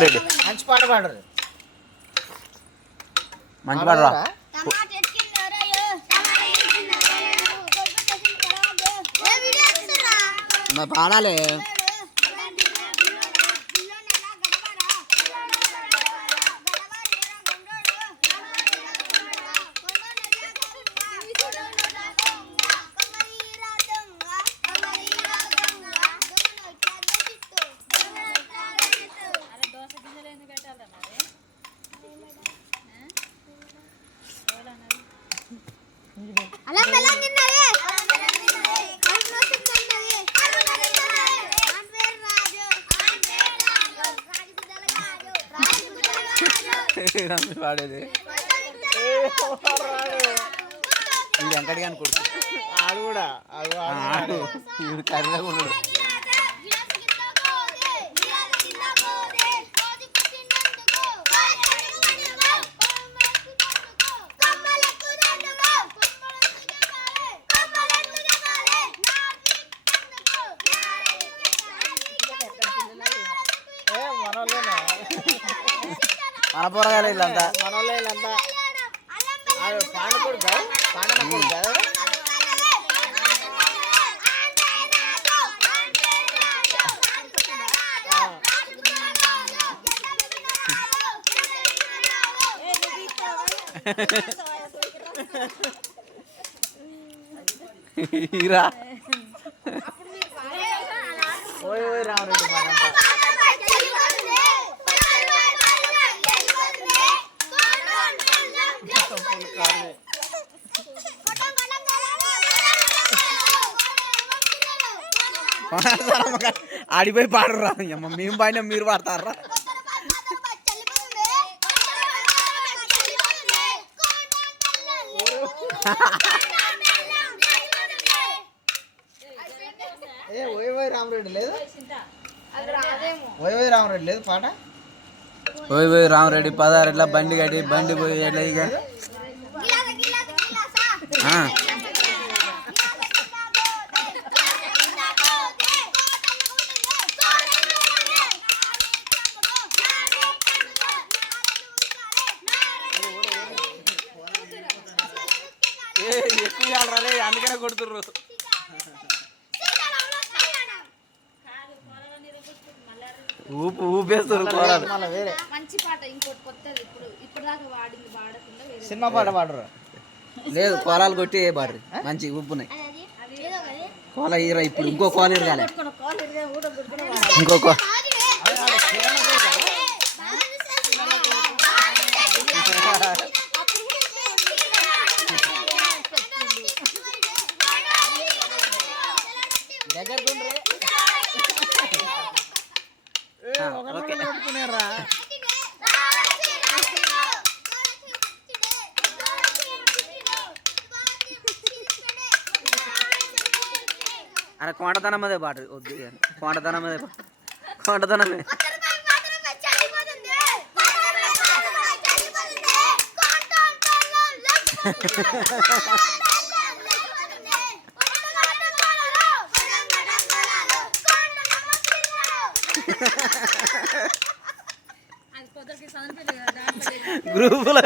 రెడ్డి మంచి పాట పాడరు. మంచి పాడరా పాడాలి. పాడేది ఇది వెంకటి గాని కొడుకు. ఆడు కూడా కర్రీగా ఉన్నాడు. మన పోరగాలి వీళ్ళంతా మనోళ్ళే వీళ్ళంతా. పాండకుడు కాదు, పాండనకుడు కాదు. హీరా ఓయ్ ఓయ్ రామరెడ్డి మాదంతా. ఆడిపోయి పాడరా అమ్మ, మేము పాడినా మీరు పాడతారా? ఓయ్ ఓయ్ రామరెడ్డి లేదు, ఓయ్ ఓయ్ రామరెడ్డి లేదు పాట. పోయి పోయి రామరెడ్డి పదారు ఎట్లా బండి కట్టి బండి పోయి ఎట్లా ఇక ఎక్కువ రే, అందుకనే కొడుతుర్రు. ఊపేస్తారు మళ్ళీ వేరే మంచి పాట ఇంకోటి కొత్తది ఇప్పుడు ఇప్పటిదాకా వాడింది వాడకుండా సినిమా పాట పాడరు. లేదు, కోలాలు కొట్టి ఏ బాడ్రి మంచి ఉప్పున్నాయి. కోల హీరా ఇప్పుడు ఇంకో కోల ఇరగాలి, ఇంకో అరే కోటతనం అదే పాట వద్దు, కోటతనం అదే కోటతనమే. గ్రూపులో